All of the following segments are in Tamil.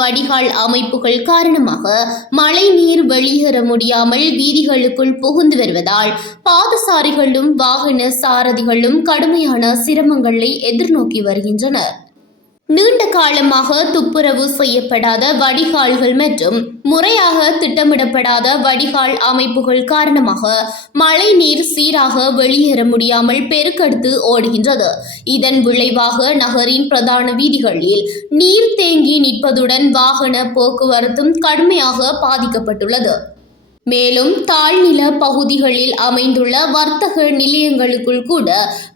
வடிகால் அமைப்புகள் காரணமாக மழை நீர் வெளியேற முடியாமல் வீதிகளுக்குள் புகுந்து வருவதால் பாதசாரிகளும் வாகன சாரதிகளும் கடுமையான சிரமங்களை எதிர்நோக்கி வருகின்றனர். நீண்ட காலமாக துப்புரவு செய்யப்படாத வடிகால்கள் மற்றும் முறையாக திட்டமிடப்படாத வடிகால் அமைப்புகள் காரணமாக மழை நீர் சீராக வெளியேற முடியாமல் பெருக்கெடுத்து ஓடுகின்றது. இதன் விளைவாக நகரின் பிரதான வீதிகளில் நீர் தேங்கி நிற்பதுடன் வாகன போக்குவரத்தும் கடுமையாக பாதிக்கப்பட்டுள்ளது. மேலும் தாழ்நில பகுதிகளில் அமைந்துள்ள வர்த்தக நிலையங்களுக்குள் கூட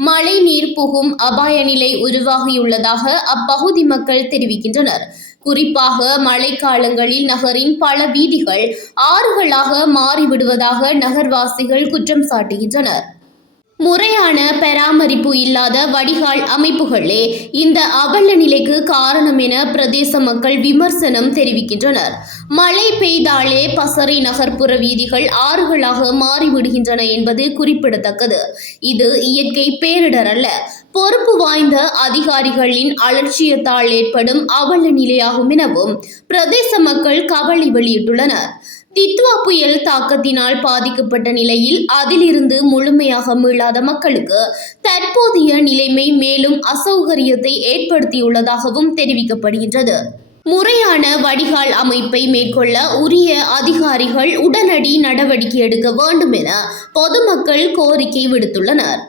மழை நீர் புகும் அபாய நிலை உருவாகியுள்ளதாக அப்பகுதி மக்கள் தெரிவிக்கின்றனர். குறிப்பாக மழைக்காலங்களில் நகரின் பல வீதிகள் ஆறுகளாக மாறிவிடுவதாக நகர்வாசிகள் குற்றம் சாட்டுகின்றனர். முறையான பராமரிப்பு இல்லாத வடிகால் அமைப்புகளே இந்த அவல நிலைக்கு காரணம் என பிரதேச மக்கள் விமர்சனம் தெரிவிக்கின்றனர். மழை பெய்தாலே பசறை நகர்ப்புற வீதிகள் ஆறுகளாக மாறிவிடுகின்றன என்பது குறிப்பிடத்தக்கது. இது இயற்கை பேரிடர் அல்ல, பொறுப்பு வாய்ந்த அதிகாரிகளின் அலட்சியத்தால் ஏற்படும் அவல நிலையாகும் எனவும் பிரதேச மக்கள் கவலை வெளியிட்டுள்ளனர். தித்வா புயல் தாக்கத்தினால் பாதிக்கப்பட்ட நிலையில் அதிலிருந்து முழுமையாக மீளாத மக்களுக்கு தற்போதைய நிலைமை மேலும் அசௌகரியத்தை ஏற்படுத்தியுள்ளதாகவும் தெரிவிக்கப்படுகின்றது. முறையான வடிகால் அமைப்பை மேற்கொள்ள உரிய அதிகாரிகள் உடனடி நடவடிக்கை எடுக்க வேண்டும் என பொதுமக்கள் கோரிக்கை விடுத்துள்ளனர்.